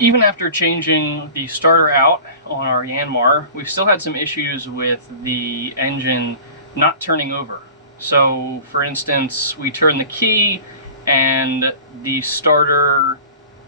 Even after changing the starter out on our Yanmar, we've still had some issues with the engine not turning over. So for instance, we turn the key and the starter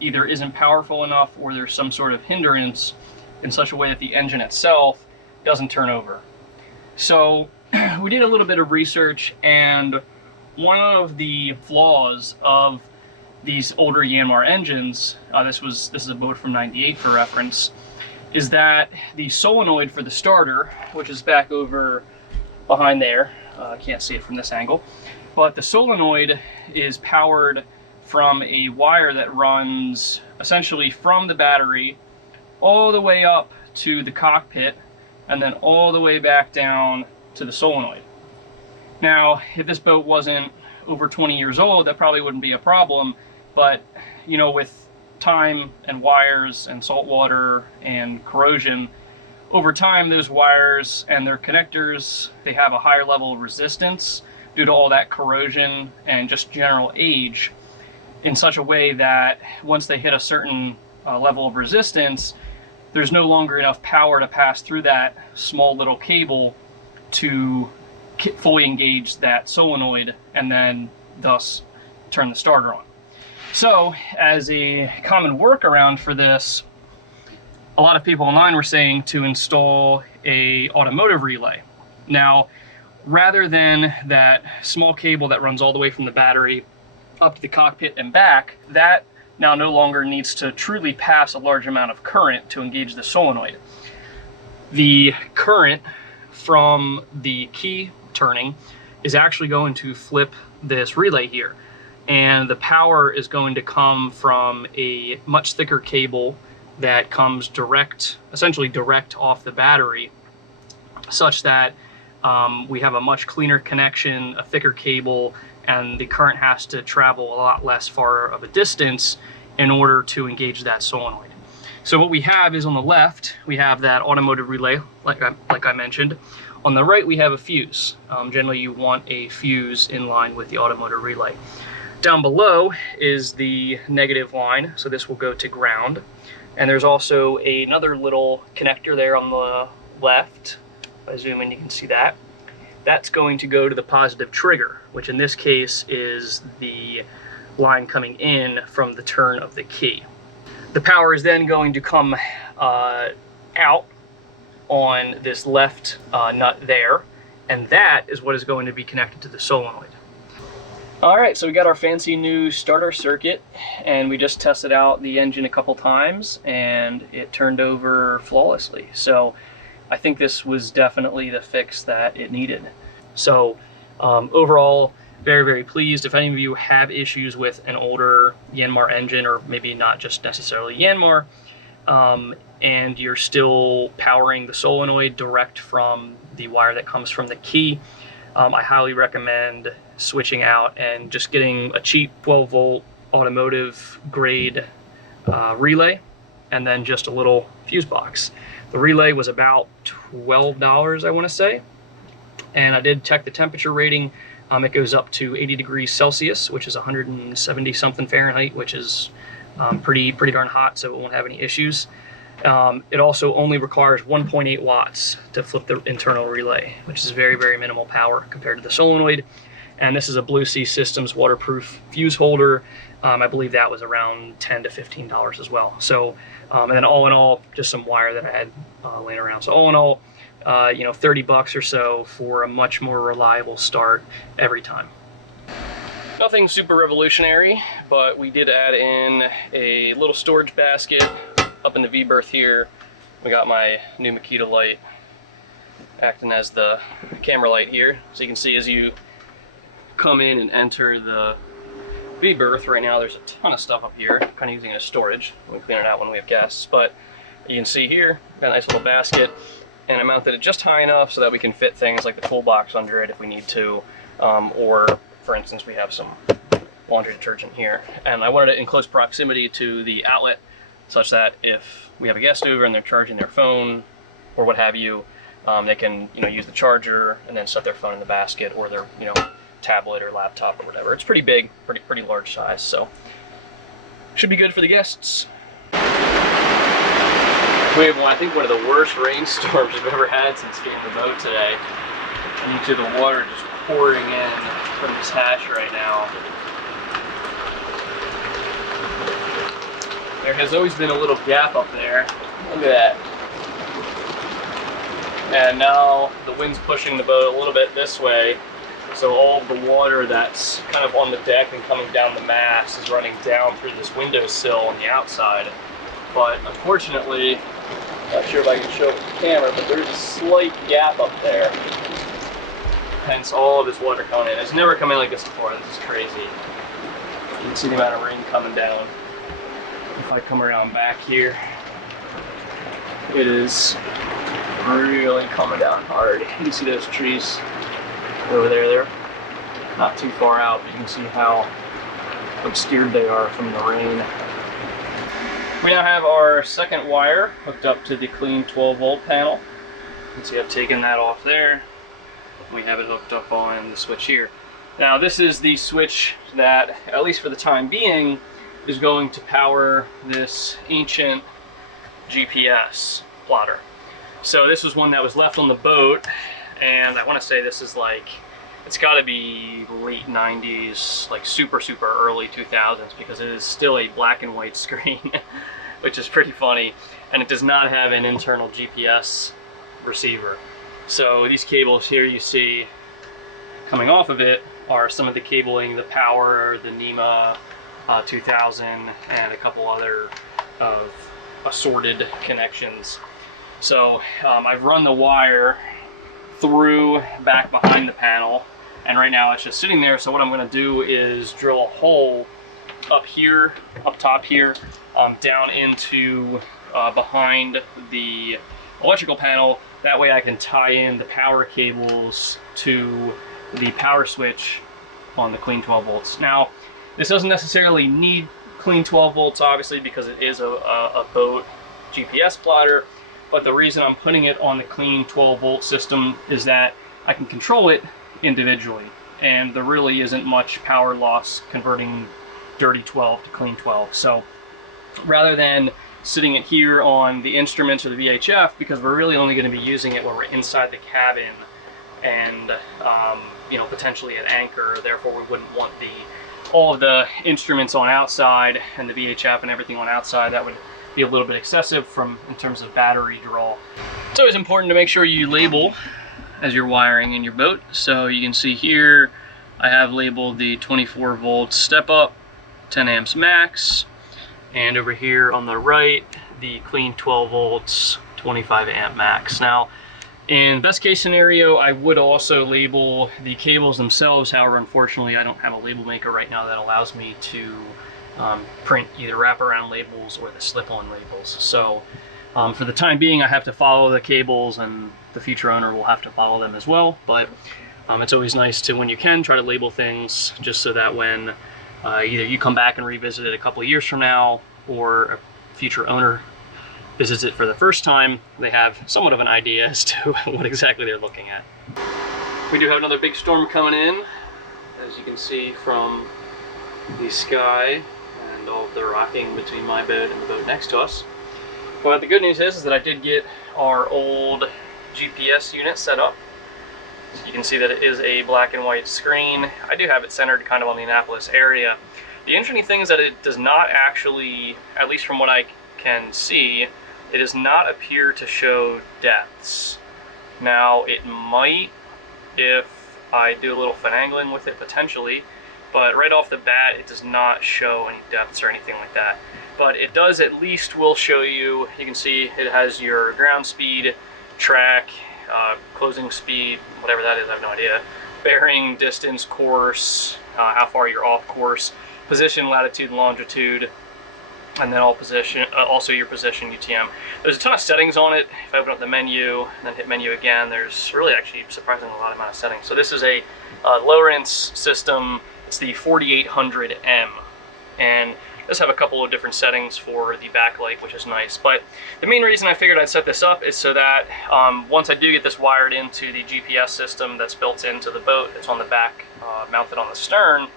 either isn't powerful enough or there's some sort of hindrance in such a way that the engine itself doesn't turn over. So we did a little bit of research, and one of the flaws of these older Yanmar engines, this is a boat from '98 for reference, is that the solenoid for the starter, which is back over behind there, I can't see it from this angle, but the solenoid is powered from a wire that runs essentially from the battery all the way up to the cockpit and then all the way back down to the solenoid. Now, if this boat wasn't over 20 years old, that probably wouldn't be a problem, but you know, with time and wires and salt water and corrosion, over time those wires and their connectors, they have a higher level of resistance due to all that corrosion and just general age, in such a way that once they hit a certain level of resistance, there's no longer enough power to pass through that small little cable to fully engage that solenoid and then thus turn the starter on. So as a common workaround for this, a lot of people online were saying to install a automotive relay. Now, rather than that small cable that runs all the way from the battery up to the cockpit and back, that now no longer needs to truly pass a large amount of current to engage the solenoid. The current from the key turning is actually going to flip this relay here, and the power is going to come from a much thicker cable that comes essentially direct off the battery, such that we have a much cleaner connection, a thicker cable, and the current has to travel a lot less far of a distance in order to engage that solenoid. So what we have is, on the left, we have that automotive relay, like I mentioned. On the right, we have a fuse. Generally, you want a fuse in line with the automotive relay. Down below is the negative line, so this will go to ground. And there's also another little connector there on the left. If I zoom in, you can see that. That's going to go to the positive trigger, which in this case is the line coming in from the turn of the key. The power is then going to come out on this left nut there, and that is what is going to be connected to the solenoid. All right, so we got our fancy new starter circuit, and we just tested out the engine a couple times, and it turned over flawlessly. So I think this was definitely the fix that it needed. So overall, very, very pleased. If any of you have issues with an older Yanmar engine, or maybe not just necessarily Yanmar, and you're still powering the solenoid direct from the wire that comes from the key, I highly recommend switching out and just getting a cheap 12-volt automotive grade relay, and then just a little fuse box. The relay was about $12, I want to say, and I did check the temperature rating. It goes up to 80 degrees Celsius, which is 170 something Fahrenheit, which is pretty darn hot, so it won't have any issues. It also only requires 1.8 watts to flip the internal relay, which is very, very minimal power compared to the solenoid. And this is a Blue Sea Systems waterproof fuse holder. I believe that was around $10 to $15 as well. So, and then all in all, just some wire that I had laying around. So all in all, you know, 30 bucks or so for a much more reliable start every time. Nothing super revolutionary, but we did add in a little storage basket up in the V-berth here. We got my new Makita light acting as the camera light here. So you can see as you come in and enter the V-berth, right now there's a ton of stuff up here, kind of using it as storage. We'll clean it out when we have guests, but you can see here, got a nice little basket, and I mounted it just high enough so that we can fit things like the toolbox under it if we need to, or for instance, we have some laundry detergent here. And I wanted it in close proximity to the outlet, such that if we have a guest over and they're charging their phone or what have you, they can, you know, use the charger and then set their phone in the basket, or their, you know, tablet or laptop or whatever. It's pretty big, pretty large size, so should be good for the guests. We have, I think, one of the worst rainstorms we've ever had since getting the boat today. And you see the water just pouring in from this hatch right now. There has always been a little gap up there. Look at that. And now the wind's pushing the boat a little bit this way. So all of the water that's kind of on the deck and coming down the mast is running down through this windowsill on the outside. But unfortunately, not sure if I can show it with the camera, but there's a slight gap up there. Hence all of this water coming in. It's never come in like this before. This is crazy. You can see the amount of rain coming down. If I come around back here, it is really coming down hard. You can see those trees over there. They're not too far out, but you can see how obscured they are from the rain. We now have our second wire hooked up to the clean 12-volt panel. You can see I've taken that off there. We have it hooked up on the switch here. Now this is the switch that, at least for the time being, is going to power this ancient GPS plotter. So this was one that was left on the boat, and I want to say this is like, it's got to be late 90s, like super early 2000s, because it is still a black and white screen, which is pretty funny, and it does not have an internal GPS receiver. So these cables here you see coming off of it are some of the cabling, the power, the NEMA 2000, and a couple other of assorted connections. So I've run the wire through back behind the panel, and right now it's just sitting there. So what I'm going to do is drill a hole up here, up top here, down into behind the electrical panel. That way I can tie in the power cables to the power switch on the clean 12 volts. Now, this doesn't necessarily need clean 12 volts, obviously, because it is a boat GPS plotter. But the reason I'm putting it on the clean 12 volt system is that I can control it individually, and there really isn't much power loss converting dirty 12 to clean 12. So rather than sitting it here on the instruments or the VHF, because we're really only going to be using it when we're inside the cabin and you know, potentially at anchor, therefore we wouldn't want all of the instruments on outside and the VHF and everything on outside. That would be a little bit excessive in terms of battery draw. It's always important to make sure you label as you're wiring in your boat. So you can see here I have labeled the 24 volts step up, 10 amps max, and over here on the right the clean 12 volts 25 amp max. Now in best case scenario I would also label the cables themselves. However, unfortunately I don't have a label maker right now that allows me to print either wraparound labels or the slip-on labels. So for the time being I have to follow the cables, and the future owner will have to follow them as well. But it's always nice to, when you can, try to label things, just so that when either you come back and revisit it a couple of years from now, or a future owner visits it for the first time, they have somewhat of an idea as to what exactly they're looking at. We do have another big storm coming in, as you can see from the sky and all of the rocking between my boat and the boat next to us. But the good news is that I did get our old GPS unit set up. So you can see that it is a black and white screen. I do have it centered kind of on the Annapolis area. The interesting thing is that it does not actually, at least from what I can see, it does not appear to show depths. Now it might if I do a little finagling with it potentially, but right off the bat it does not show any depths or anything like that. But it does at least will show you, you can see it has your ground speed, track, closing speed, whatever that is, I have no idea, bearing, distance, course, how far you're off course, position, latitude, and longitude, and then also your position, UTM. There's a ton of settings on it. If I open up the menu and then hit menu again, there's really actually surprisingly a lot amount of settings. So this is a low-rinse system. It's the 4800M, and it does have a couple of different settings for the backlight, which is nice. But the main reason I figured I'd set this up is so that once I do get this wired into the GPS system that's built into the boat, it's on the back, mounted on the stern,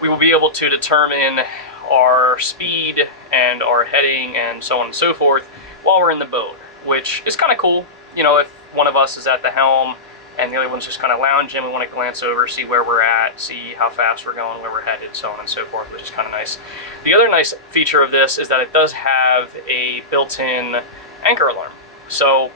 we will be able to determine our speed and our heading and so on and so forth while we're in the boat, which is kind of cool. You know, if one of us is at the helm and the other one's just kind of lounging, we want to glance over, see where we're at, see how fast we're going, where we're headed, so on and so forth, which is kind of nice. The other nice feature of this is that it does have a built-in anchor alarm. So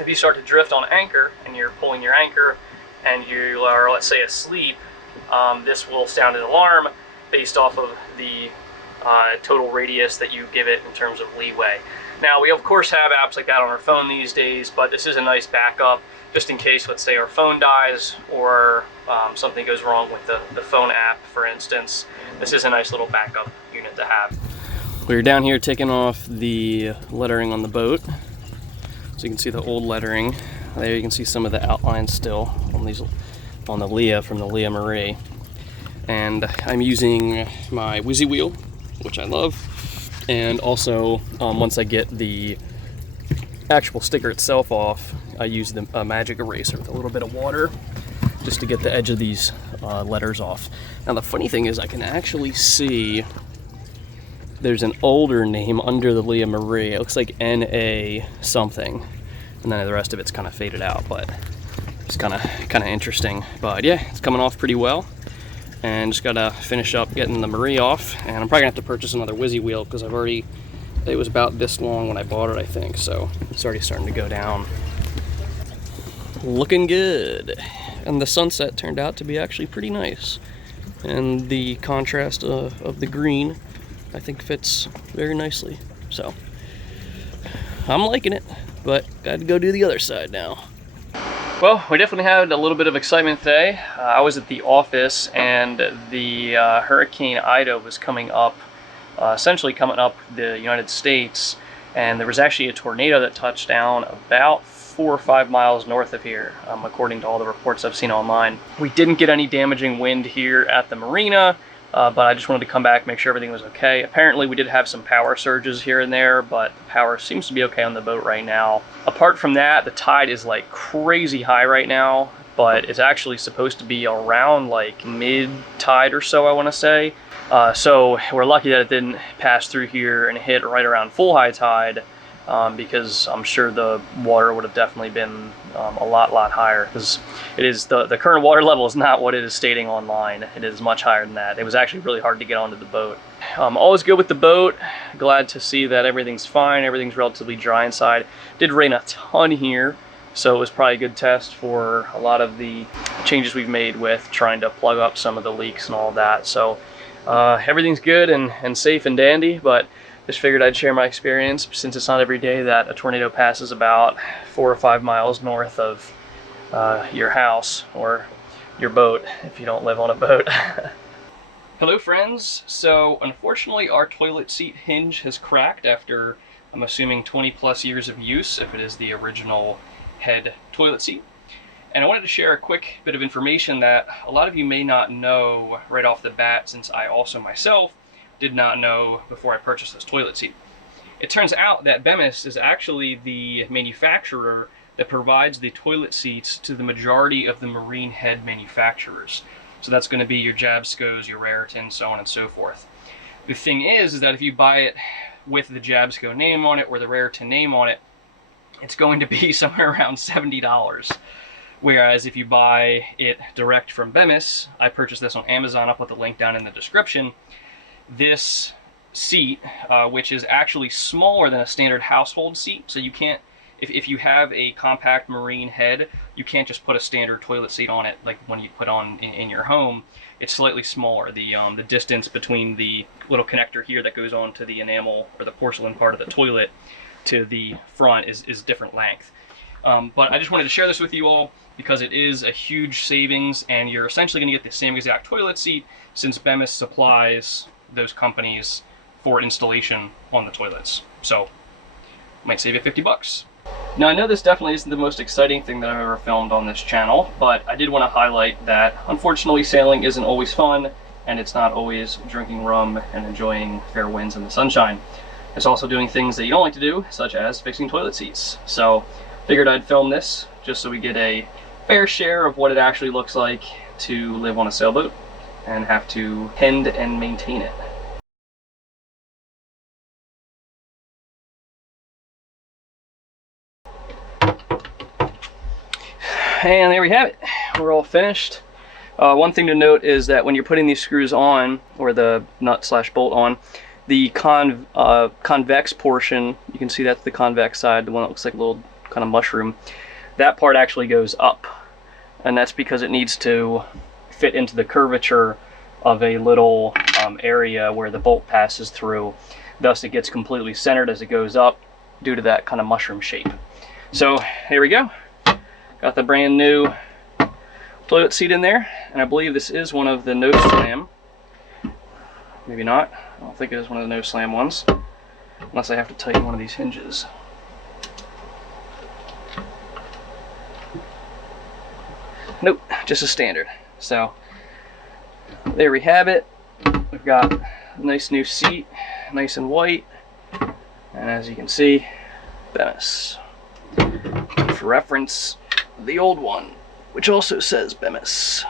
if you start to drift on anchor and you're pulling your anchor and you are, let's say, asleep, this will sound an alarm based off of the total radius that you give it in terms of leeway. Now, we of course have apps like that on our phone these days, but this is a nice backup just in case, let's say, our phone dies or something goes wrong with the phone app, for instance. This is a nice little backup unit to have. We're down here taking off the lettering on the boat. So you can see the old lettering. There you can see some of the outlines still on the Leah from the Leah Marie. And I'm using my Whizzy wheel, which I love. And also, once I get the actual sticker itself off, I use the magic eraser with a little bit of water just to get the edge of these letters off. Now the funny thing is I can actually see there's an older name under the Leah Marie. It looks like N.A. something, and then the rest of it's kind of faded out, but it's kind of interesting. But yeah, it's coming off pretty well, and just gotta finish up getting the Marie off, and I'm probably gonna have to purchase another Whizzy wheel because it was about this long when I bought it, I think, so it's already starting to go down. Looking good. And the sunset turned out to be actually pretty nice, and the contrast of the green I think fits very nicely. So I'm liking it, but got to go do the other side now. Well, we definitely had a little bit of excitement today. I was at the office, and the Hurricane Ida was coming up, essentially coming up the United States, and there was actually a tornado that touched down about 4 or 5 miles north of here, according to all the reports I've seen online. We didn't get any damaging wind here at the marina, but I just wanted to come back, make sure everything was okay. Apparently we did have some power surges here and there, but the power seems to be okay on the boat right now. Apart from that, the tide is like crazy high right now, but it's actually supposed to be around like mid-tide or so, I want to say. So we're lucky that it didn't pass through here and hit right around full high tide, because I'm sure the water would have definitely been a lot higher, because it is the current water level is not what it is stating online. It is much higher than that. It was actually really hard to get onto the boat. Always good with the boat. Glad to see that everything's fine. Everything's relatively dry inside. Did rain a ton here, so it was probably a good test for a lot of the changes we've made with trying to plug up some of the leaks and all of that. So everything's good and safe and dandy, but just figured I'd share my experience, since it's not every day that a tornado passes about 4 or 5 miles north of your house or your boat if you don't live on a boat. Hello friends. So unfortunately our toilet seat hinge has cracked after, I'm assuming, 20+ years of use, if it is the original head toilet seat. And I wanted to share a quick bit of information that a lot of you may not know right off the bat, since I also myself did not know before I purchased this toilet seat. It turns out that Bemis is actually the manufacturer that provides the toilet seats to the majority of the marine head manufacturers. So that's going to be your Jabscos, your Raritan, so on and so forth. The thing is that if you buy it with the Jabsco name on it or the Raritan name on it, it's going to be somewhere around $70. Whereas if you buy it direct from Bemis, I purchased this on Amazon, I'll put the link down in the description. This seat, which is actually smaller than a standard household seat, so you can't, if you have a compact marine head, you can't just put a standard toilet seat on it like one you put on in your home. It's slightly smaller. The distance between the little connector here that goes on to the enamel or the porcelain part of the toilet to the front is different length. But I just wanted to share this with you all because it is a huge savings, and you're essentially going to get the same exact toilet seat, since Bemis supplies those companies for installation on the toilets. So might save you $50. Now I know this definitely isn't the most exciting thing that I've ever filmed on this channel, but I did want to highlight that unfortunately sailing isn't always fun, and it's not always drinking rum and enjoying fair winds and the sunshine. It's also doing things that you don't like to do, such as fixing toilet seats. So figured I'd film this just so we get a fair share of what it actually looks like to live on a sailboat and have to tend and maintain it. And there we have it. We're all finished. One thing to note is that when you're putting these screws on, or the nut slash bolt on, the convex portion, you can see that's the convex side, the one that looks like a little kind of mushroom, that part actually goes up. And that's because it needs to fit into the curvature of a little area where the bolt passes through. Thus it gets completely centered as it goes up due to that kind of mushroom shape. So here we go. Got the brand new toilet seat in there, and I believe this is one of the no slam. Maybe not. I don't think it is one of the no slam ones, unless I have to tighten one of these hinges. Nope, just a standard. So there we have it. We've got a nice new seat, nice and white, and as you can see, Bemis. For reference, the old one, which also says Bemis.